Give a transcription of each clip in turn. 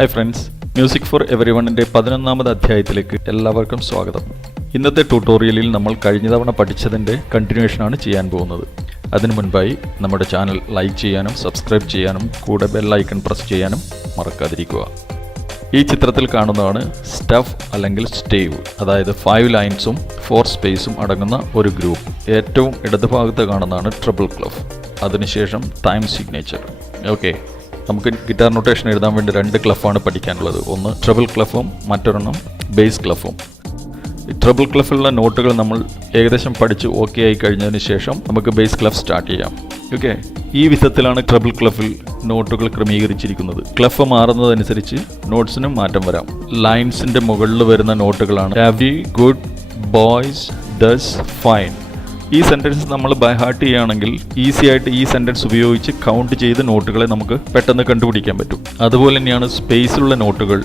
Hi friends, music for every വണ്ണിൻ്റെ 11ാമത് അധ്യായത്തിലേക്ക് എല്ലാവർക്കും സ്വാഗതം. ഇന്നത്തെ ട്യൂട്ടോറിയലിൽ നമ്മൾ കഴിഞ്ഞ തവണ പഠിച്ചതിൻ്റെ കണ്ടിന്യൂഷനാണ് ചെയ്യാൻ പോകുന്നത്. അതിനു മുൻപായി നമ്മുടെ ചാനൽ ലൈക്ക് ചെയ്യാനും സബ്സ്ക്രൈബ് ചെയ്യാനും കൂടെ ബെൽ ഐക്കൺ പ്രസ് ചെയ്യാനും മറക്കാതിരിക്കുക. ഈ ചിത്രത്തിൽ കാണുന്നതാണ് സ്റ്റഫ് അല്ലെങ്കിൽ സ്റ്റേവ്, അതായത് 5 ലൈൻസും 4 സ്പേസും അടങ്ങുന്ന ഒരു ഗ്രൂപ്പ്. ഏറ്റവും ഇടതുഭാഗത്ത് കാണുന്നതാണ് ട്രിപ്പിൾ ക്ലഫ്, അതിനുശേഷം ടൈം സിഗ്നേച്ചർ. ഓക്കെ, നമുക്ക് ഗിറ്റാർ നൊട്ടേഷൻ എഴുതാൻ വേണ്ടി 2 ക്ലഫാണ് പഠിക്കാനുള്ളത്. ഒന്ന് ട്രിപ്പിൾ ക്ലഫും മറ്റൊരെണ്ണം ബേസ് ക്ലഫും. ഈ ട്രിപ്പിൾ ക്ലഫിലുള്ള നോട്ടുകൾ നമ്മൾ ഏകദേശം പഠിച്ച് ഓക്കെ ആയി കഴിഞ്ഞതിന് ശേഷം നമുക്ക് ബേസ് ക്ലഫ് സ്റ്റാർട്ട് ചെയ്യാം. ഓക്കെ, ഈ വിധത്തിലാണ് ട്രിപ്പിൾ ക്ലഫിൽ നോട്ടുകൾ ക്രമീകരിച്ചിരിക്കുന്നത്. ക്ലഫ് മാറുന്നതനുസരിച്ച് നോട്ട്സിനും മാറ്റം വരാം. ലൈൻസിൻ്റെ മുകളിൽ വരുന്ന നോട്ടുകളാണ് have, good, boys, does, fine. ഈ സെൻറ്റൻസ് നമ്മൾ ബൈ ഹാർട്ട് ചെയ്യുകയാണെങ്കിൽ ഈസി ആയിട്ട് ഈ സെൻറ്റൻസ് ഉപയോഗിച്ച് കൗണ്ട് ചെയ്ത് നോട്ടുകളെ നമുക്ക് പെട്ടെന്ന് കണ്ടുപിടിക്കാൻ പറ്റും. അതുപോലെ തന്നെയാണ് സ്പേസിലുള്ള നോട്ടുകൾ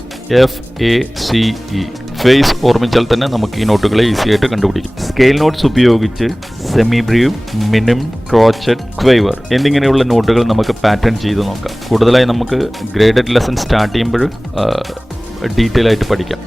FACE. ഫേസ് ഓർമ്മിച്ചാൽ തന്നെ നമുക്ക് ഈ നോട്ടുകളെ ഈസി ആയിട്ട് കണ്ടുപിടിക്കും. സ്കെയിൽ നോട്ട്സ് ഉപയോഗിച്ച് സെമി ബ്രീവ്, മിനിം, ക്രോച്ചറ്റ്, ക്വൈവർ എന്നിങ്ങനെയുള്ള നോട്ടുകൾ നമുക്ക് പാറ്റേൺ ചെയ്ത് നോക്കാം. കൂടുതലായി നമുക്ക് ഗ്രേഡഡ് ലെസൺ സ്റ്റാർട്ട് ചെയ്യുമ്പോൾ ഡീറ്റെയിൽ ആയിട്ട് പഠിക്കാം.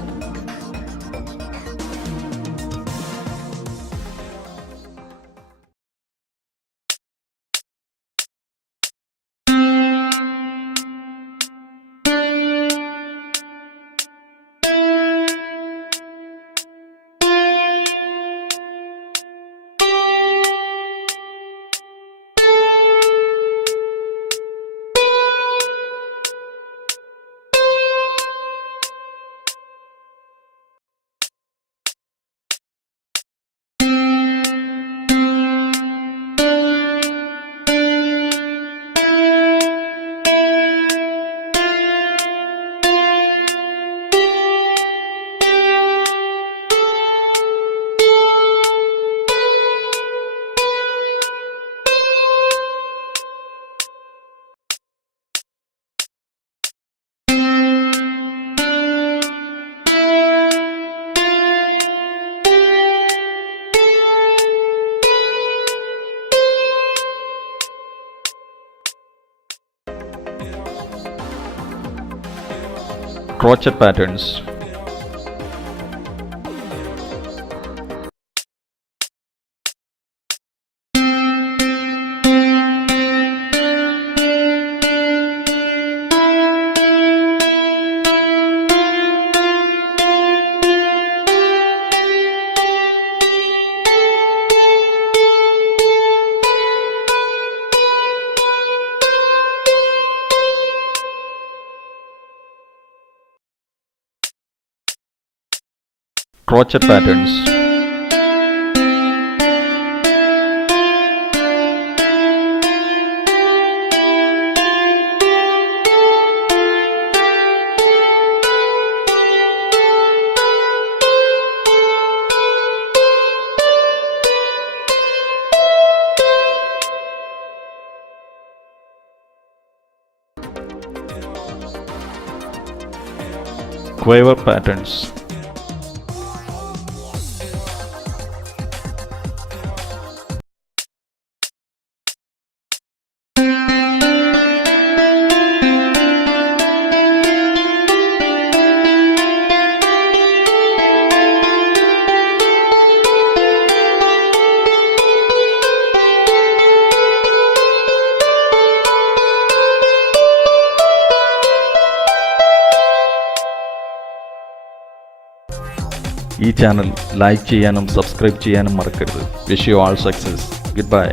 Crochet patterns. Crochet patterns. Quaver patterns. ഈ ചാനൽ ലൈക്ക് ചെയ്യാനും സബ്സ്ക്രൈബ് ചെയ്യാനും മറക്കരുത്. Wish you all success. Good bye.